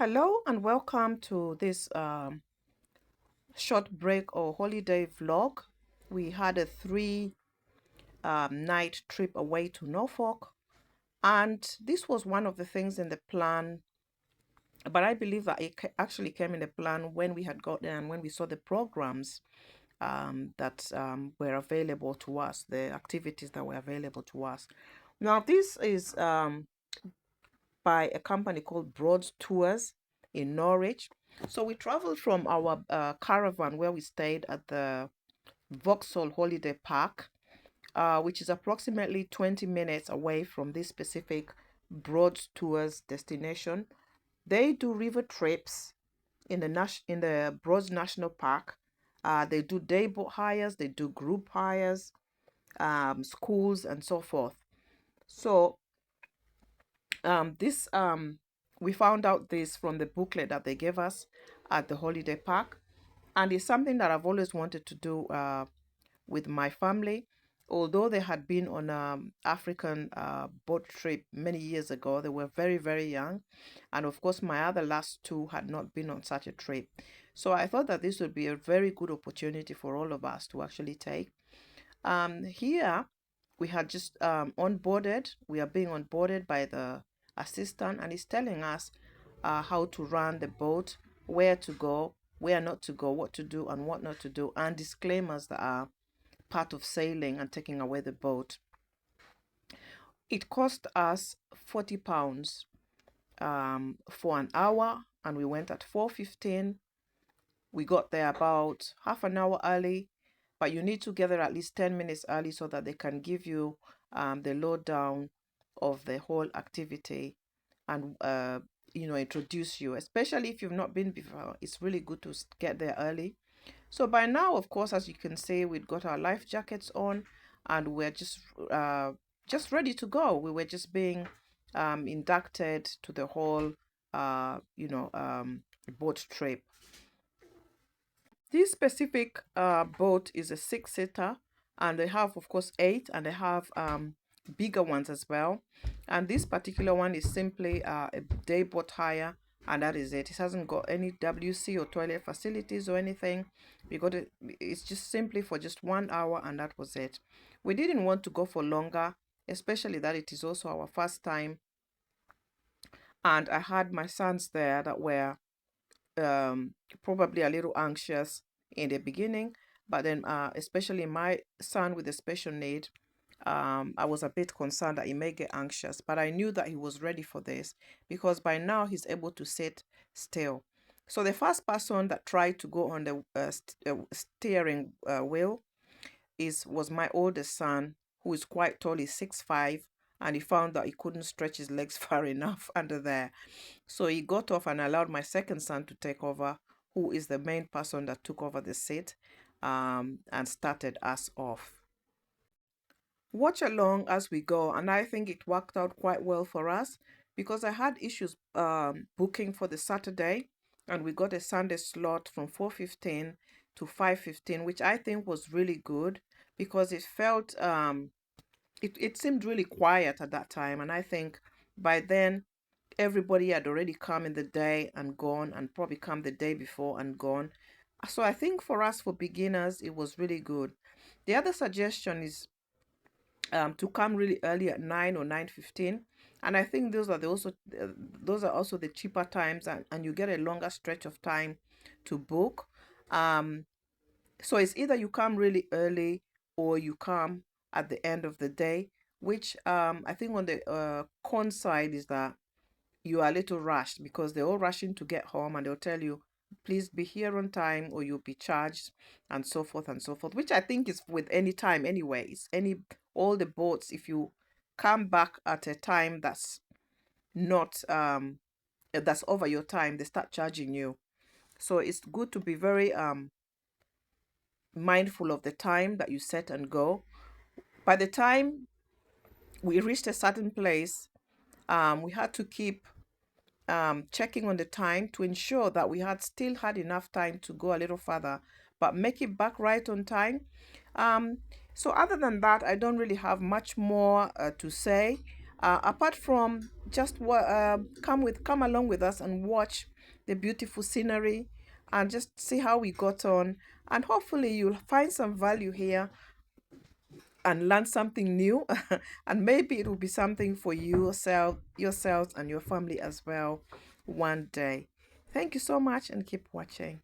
Hello and welcome to this short break or holiday vlog. We had a three night trip away to Norfolk, and this was one of the things in the plan. But I believe that it actually came in the plan when we had got there and when we saw the programs that were available to us, the activities that were available to us. Now, this is by a company called Broad Tours in Norwich. So we traveled from our caravan where we stayed at the Vauxhall Holiday Park, which is approximately 20 minutes away from this specific Broad Tours destination. They do river trips in the Broad National Park. They do day boat hires, they do group hires, schools, and so forth. So this we found out this from the booklet that they gave us at the holiday park, and it's something that I've always wanted to do with my family. Although they had been on an African boat trip many years ago, they were very, very young, and of course my other last two had not been on such a trip. So I thought that this would be a very good opportunity for all of us to actually take. Here we had just onboarded. We are being onboarded by the assistant, and he's telling us how to run the boat, where to go, where not to go, what to do, and what not to do, and disclaimers that are part of sailing and taking away the boat. It cost us £40 for an hour, and we went at 4:15. We got there about half an hour early, but you need to get there at least 10 minutes early so that they can give you the lowdown of the whole activity and introduce you, especially if you've not been before. It's really good to get there early. So by now, of course, as you can see, we'd got our life jackets on, and we're just ready to go. We were just being inducted to the whole boat trip. This specific boat is a six-seater, and they have, of course, eight, and they have bigger ones as well. And this particular one is simply a day boat hire, and that is it. It hasn't got any WC or toilet facilities or anything. It's just simply for just 1 hour, and that was it. We didn't want to go for longer, especially that it is also our first time. And I had my sons there that were probably a little anxious in the beginning, but then especially my son with a special need, I was a bit concerned that he may get anxious, but I knew that he was ready for this because by now he's able to sit still. So the first person that tried to go on the steering wheel was my oldest son, who is quite tall. He's 6'5", and he found that he couldn't stretch his legs far enough under there. So he got off and allowed my second son to take over, who is the main person that took over the seat and started us off. Watch along as we go, and I think it worked out quite well for us because I had issues booking for the Saturday, and we got a Sunday slot from 4:15 to 5:15, which I think was really good because it felt it seemed really quiet at that time, and I think by then everybody had already come in the day and gone, and probably come the day before and gone. So I think for us, for beginners, it was really good. The other suggestion is to come really early at 9 or 9:15, and I think those are also the cheaper times, and you get a longer stretch of time to book. So it's either you come really early or you come at the end of the day, which I think on the con side is that you are a little rushed because they're all rushing to get home, and they'll tell you, please be here on time or you'll be charged, and so forth and so forth, which I think is with any time anyways. All the boats, if you come back at a time that's not that's over your time, they start charging you. So it's good to be very mindful of the time that you set and go. By the time we reached a certain place, we had to keep checking on the time to ensure that we still had enough time to go a little further, but make it back right on time. So other than that, I don't really have much more to say. Apart from just come along with us and watch the beautiful scenery and just see how we got on, and hopefully you'll find some value here and learn something new and maybe it will be something for yourselves and your family as well one day. Thank you so much and keep watching.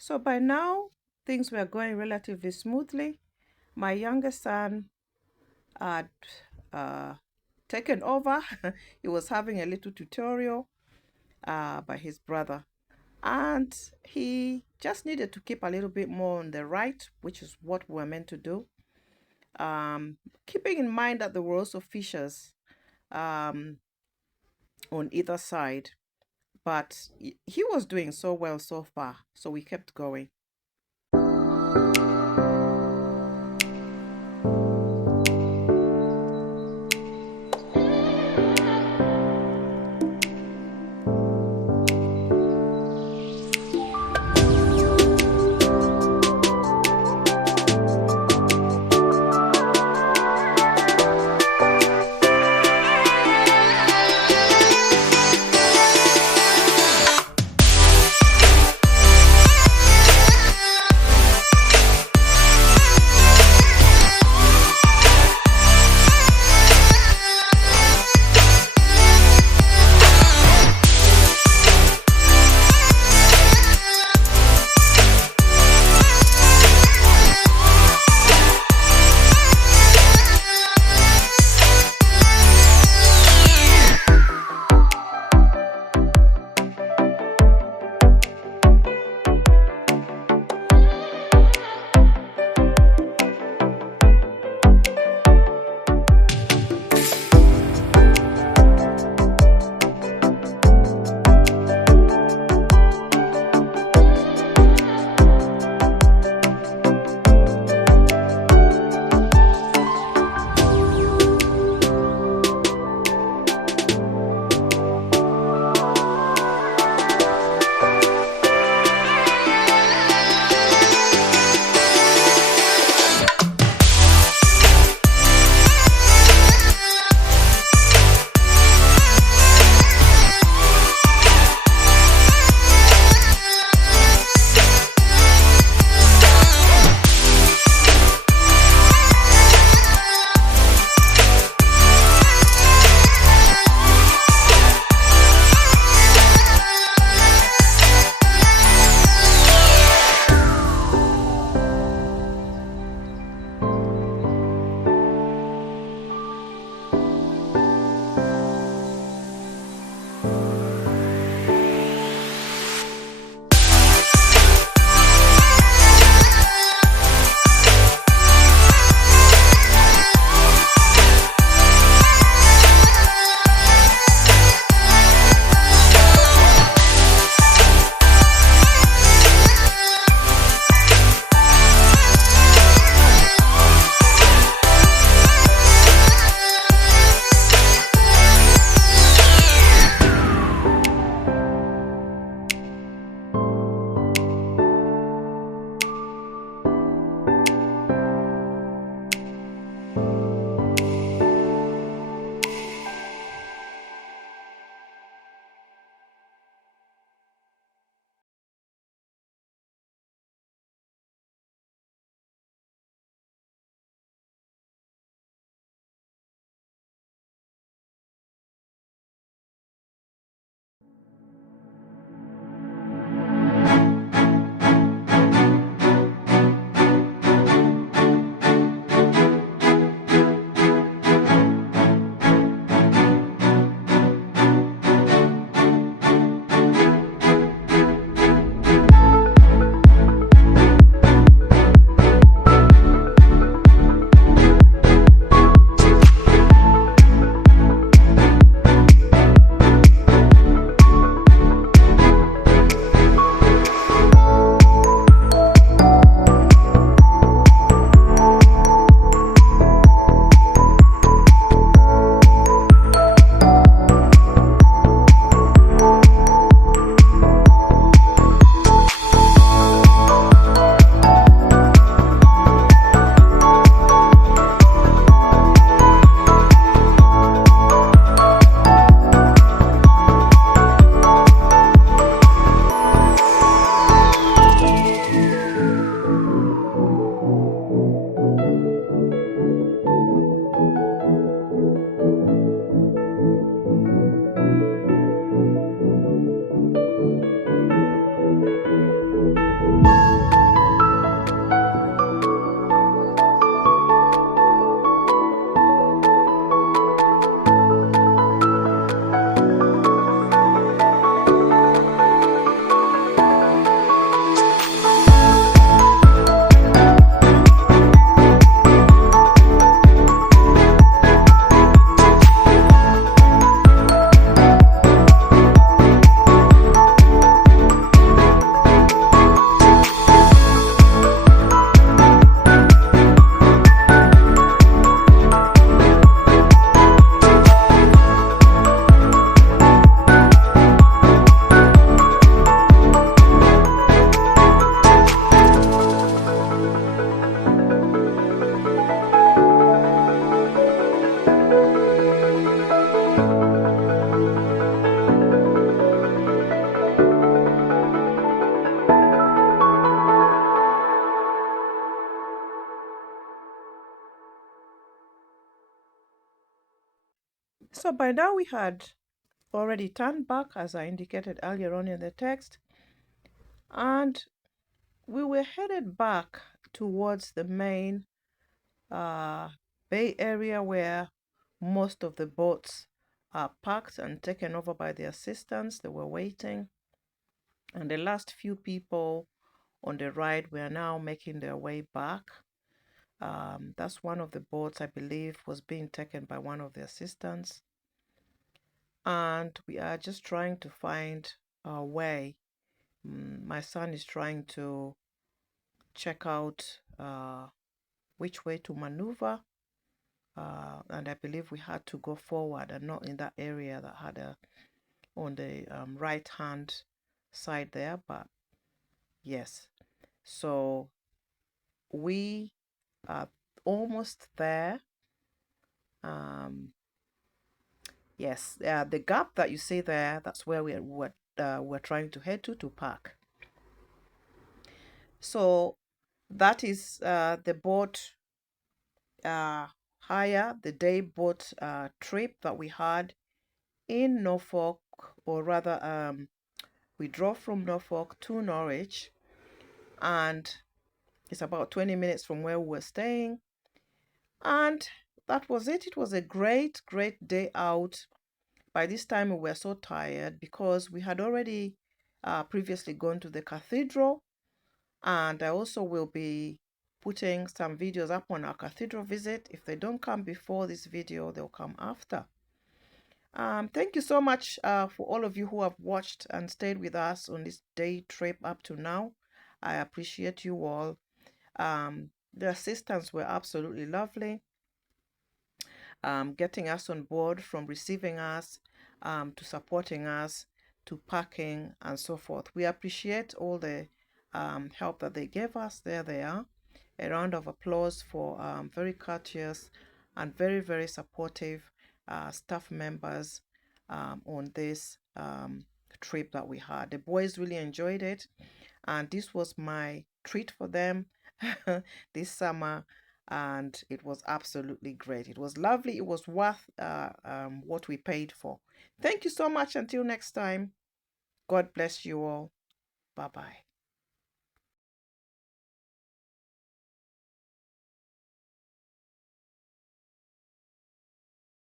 So by now, things were going relatively smoothly. My youngest son had taken over. He was having a little tutorial by his brother. And he just needed to keep a little bit more on the right, which is what we're meant to do. Keeping in mind that there were also fishers on either side. But he was doing so well so far, so we kept going. So by now we had already turned back, as I indicated earlier on in the text, and we were headed back towards the main bay area where most of the boats are parked and taken over by the assistants. They were waiting, and the last few people on the ride were now making their way back. That's one of the boats, I believe, was being taken by one of the assistants. And we are just trying to find our way. My son is trying to check out which way to maneuver. And I believe we had to go forward and not in that area that had on the right hand side there. But yes, so we are almost there. Yes, the gap that you see there, that's where we're trying to head to park. So that is the boat hire, the day boat trip that we had in Norfolk, or rather, we drove from Norfolk to Norwich, and it's about 20 minutes from where we were staying. And that was it. It was a great, great day out. By this time, we were so tired because we had already previously gone to the cathedral, and I also will be putting some videos up on our cathedral visit. If they don't come before this video, they'll come after. Thank you so much for all of you who have watched and stayed with us on this day trip up to now. I appreciate you all. The assistants were absolutely lovely, getting us on board, from receiving us to supporting us to packing and so forth. We appreciate all the help that they gave us. There they are. A round of applause for very courteous and very, very supportive staff members on this trip that we had. The boys really enjoyed it, and this was my treat for them this summer, and it was absolutely great. It was lovely. It was worth what we paid for. Thank you so much. Until next time, God bless you all. Bye bye.